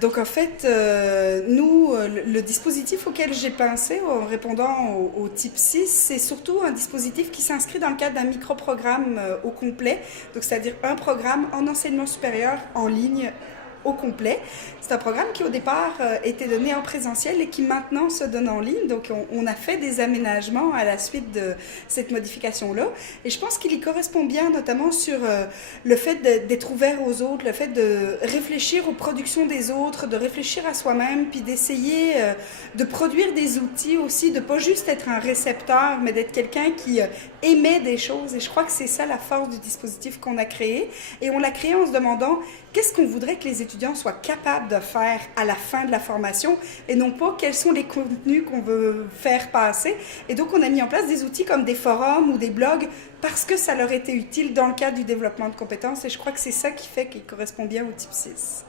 Donc en fait, nous, le dispositif auquel j'ai pensé en répondant au type 6, c'est surtout un dispositif qui s'inscrit dans le cadre d'un micro-programme au complet, donc c'est-à-dire un programme en enseignement supérieur en ligne au complet. C'est un programme qui au départ était donné en présentiel et qui maintenant se donne en ligne. Donc on a fait des aménagements à la suite de cette modification-là. Et je pense qu'il y correspond bien notamment sur le fait d'être ouvert aux autres, le fait de réfléchir aux productions des autres, de réfléchir à soi-même, puis d'essayer de produire des outils aussi, de pas juste être un récepteur, mais d'être quelqu'un qui émet des choses. Et je crois que c'est ça la force du dispositif qu'on a créé. Et on l'a créé en se demandant qu'est-ce qu'on voudrait que les étudiants soient capables de faire à la fin de la formation et non pas quels sont les contenus qu'on veut faire passer. Et donc, on a mis en place des outils comme des forums ou des blogs parce que ça leur était utile dans le cadre du développement de compétences. Et je crois que c'est ça qui fait qu'il correspond bien au type 6.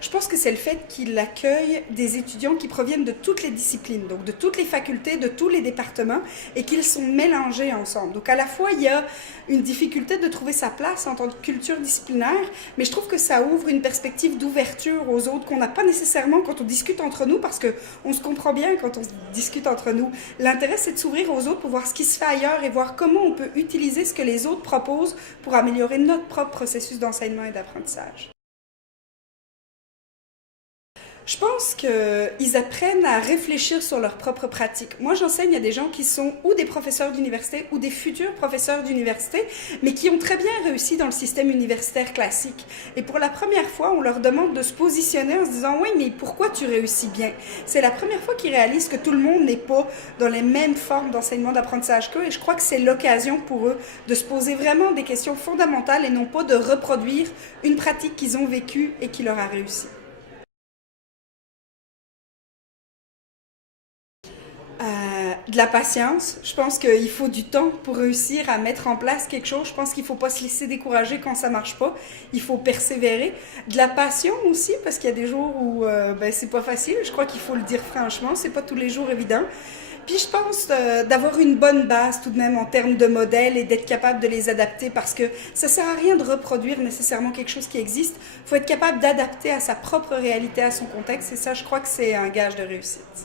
Je pense que c'est le fait qu'il accueille des étudiants qui proviennent de toutes les disciplines, donc de toutes les facultés, de tous les départements, et qu'ils sont mélangés ensemble. Donc à la fois, il y a une difficulté de trouver sa place en tant que culture disciplinaire, mais je trouve que ça ouvre une perspective d'ouverture aux autres qu'on n'a pas nécessairement quand on discute entre nous, parce qu'on se comprend bien quand on discute entre nous. L'intérêt, c'est de s'ouvrir aux autres pour voir ce qui se fait ailleurs et voir comment on peut utiliser ce que les autres proposent pour améliorer notre propre processus d'enseignement et d'apprentissage. Je pense qu'ils apprennent à réfléchir sur leurs propres pratiques. Moi, j'enseigne à des gens qui sont ou des professeurs d'université ou des futurs professeurs d'université, mais qui ont très bien réussi dans le système universitaire classique. Et pour la première fois, on leur demande de se positionner en se disant « Oui, mais pourquoi tu réussis bien ?» C'est la première fois qu'ils réalisent que tout le monde n'est pas dans les mêmes formes d'enseignement d'apprentissage qu'eux, et je crois que c'est l'occasion pour eux de se poser vraiment des questions fondamentales et non pas de reproduire une pratique qu'ils ont vécue et qui leur a réussi. De la patience. Je pense qu'il faut du temps pour réussir à mettre en place quelque chose. Je pense qu'il ne faut pas se laisser décourager quand ça ne marche pas. Il faut persévérer. De la passion aussi, parce qu'il y a des jours où c'est pas facile. Je crois qu'il faut le dire franchement. C'est pas tous les jours évident. Puis je pense d'avoir une bonne base tout de même en termes de modèles et d'être capable de les adapter parce que ça sert à rien de reproduire nécessairement quelque chose qui existe. Il faut être capable d'adapter à sa propre réalité, à son contexte et ça, je crois que c'est un gage de réussite.